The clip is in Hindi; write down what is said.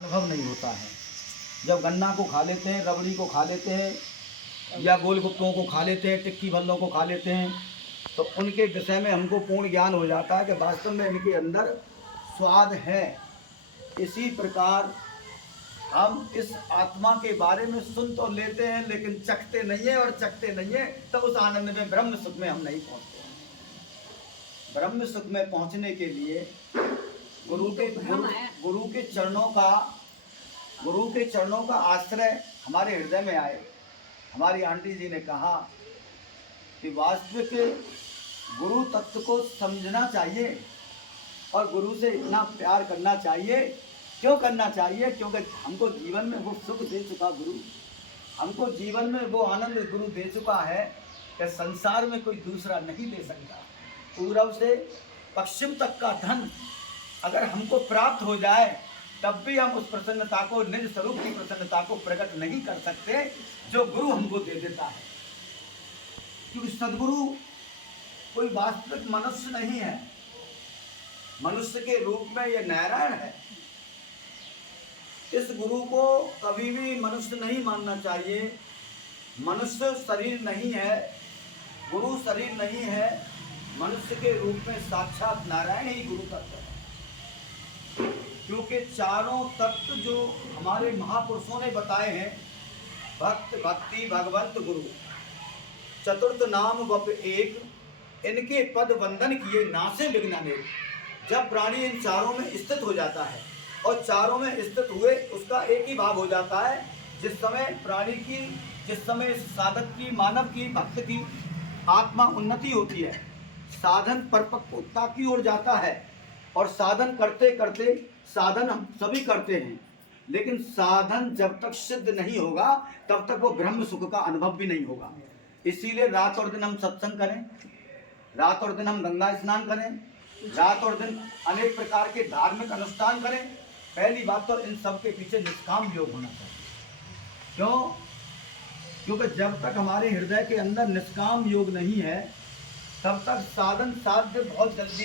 अनुभव नहीं होता है। जब गन्ना को खा लेते हैं, रबड़ी को खा लेते हैं या गोलगप्पों को खा लेते हैं, टिक्की भल्लों को खा लेते हैं, तो उनके विषय में हमको पूर्ण ज्ञान हो जाता है कि वास्तव में इनके अंदर स्वाद है। इसी प्रकार हम इस आत्मा के बारे में सुन तो लेते हैं लेकिन चखते नहीं है, और चखते नहीं है तो उस आनंद में, ब्रह्म सुख में हम नहीं पहुंचते हैं। ब्रह्म सुख में पहुंचने के लिए गुरु के चरणों का आश्रय हमारे हृदय में आए। हमारी आंटी जी ने कहा कि वास्तविक गुरु तत्व को समझना चाहिए और गुरु से इतना प्यार करना चाहिए। क्यों करना चाहिए? क्योंकि हमको जीवन में वो सुख दे चुका गुरु, हमको जीवन में वो आनंद गुरु दे चुका है कि संसार में कोई दूसरा नहीं दे सकता। पूर्व से पश्चिम तक का धन अगर हमको प्राप्त हो जाए तब भी हम उस प्रसन्नता को, निज स्वरूप की प्रसन्नता को प्रकट नहीं कर सकते जो गुरु हमको दे देता है। क्योंकि सद्गुरु कोई वास्तविक मनुष्य नहीं है, मनुष्य के रूप में यह नारायण है। इस गुरु को कभी भी मनुष्य नहीं मानना चाहिए। मनुष्य शरीर नहीं है, गुरु शरीर नहीं है, मनुष्य के रूप में साक्षात नारायण ही गुरु तत्व है। क्योंकि चारों तत्व जो हमारे महापुरुषों ने बताए हैं, भक्त, भक्ति, भगवंत, गुरु, चतुर्थ नाम वप एक, इनके पद वंदन किए नासे विघ्न अनेक। जब प्राणी इन चारों में स्थित हो जाता है और चारों में स्थित हुए उसका एक ही भाव हो जाता है, जिस समय प्राणी की, जिस समय साधक की, मानव की, भक्त की आत्मा उन्नति होती है, साधन परिपक्वता की ओर जाता है, और साधन करते करते, साधन हम सभी करते हैं, लेकिन साधन जब तक सिद्ध नहीं होगा तब तक वो ब्रह्म सुख का अनुभव भी नहीं होगा। इसीलिए रात और दिन हम सत्संग करें, रात और दिन हम गंगा स्नान करें, रात और दिन अनेक प्रकार के धार्मिक अनुष्ठान करें। पहली बात तो इन सब के पीछे निष्काम योग होना चाहिए। क्यों? क्योंकि जब तक हमारे हृदय के अंदर निष्काम योग नहीं है तब तक साधन साध्य बहुत जल्दी